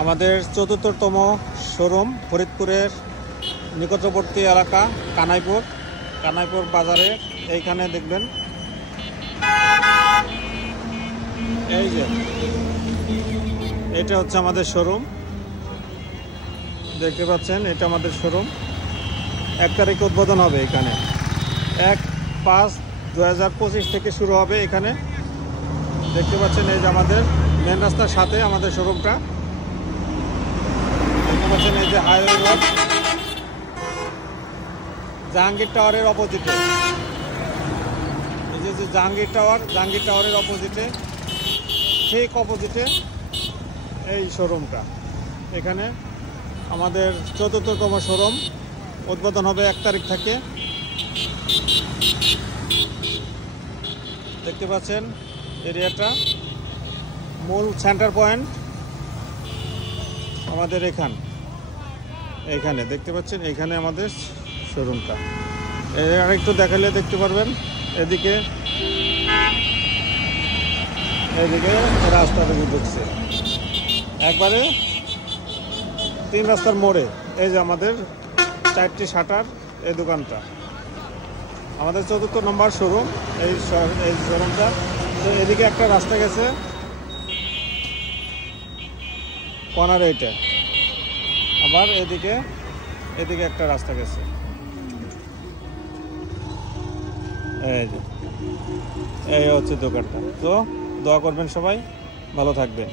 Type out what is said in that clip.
আমাদের চতুর্থতম শোরুম ফরিদপুরের নিকটবর্তী এলাকা কানাইপুর বাজারে। এইখানে দেখবেন এই যে এটা হচ্ছে আমাদের শোরুম, দেখতে পাচ্ছেন এটা আমাদের শোরুম। 1 তারিখে উদ্বোধন হবে এখানে, 1/5/2025 থেকে শুরু হবে এখানে। দেখতে পাচ্ছেন এই যে আমাদের মেন রাস্তার সাথে আমাদের শোরুমটা। দেখতে পাচ্ছেন এই যে হাইওয়ে রোড, জাহাঙ্গীর টাওয়ারের অপোজিটে। এই যে জাহাঙ্গীর টাওয়ারের অপোজিটে, ঠিক অপোজিটে এই শোরুমটা। এখানে আমাদের চতুর্থতম শোরুম উদ্বোধন হবে 1 তারিখ থেকে। দেখতে পাচ্ছেন এরিয়াটা, মূল সেন্টার পয়েন্ট আমাদের এইখানে দেখতে পাচ্ছেন, এইখানে আমাদের শোরুমটা। আর একটু দেখালে দেখতে পারবেন, এদিকে রাস্তা থেকে ঢুকছে একবারে 3 রাস্তার মোড়ে। এই যে আমাদের 4টি শাটার, এই দোকানটা আমাদের 4র্থ নম্বর শোরুম। এই শোরুমটা, তো এদিকে একটা রাস্তা গেছে কর্নারে, এটা আবার এদিকে একটা রাস্তা গেছে। এই হচ্ছে দোকানটা। তো দোয়া করবেন সবাই, ভালো থাকবেন।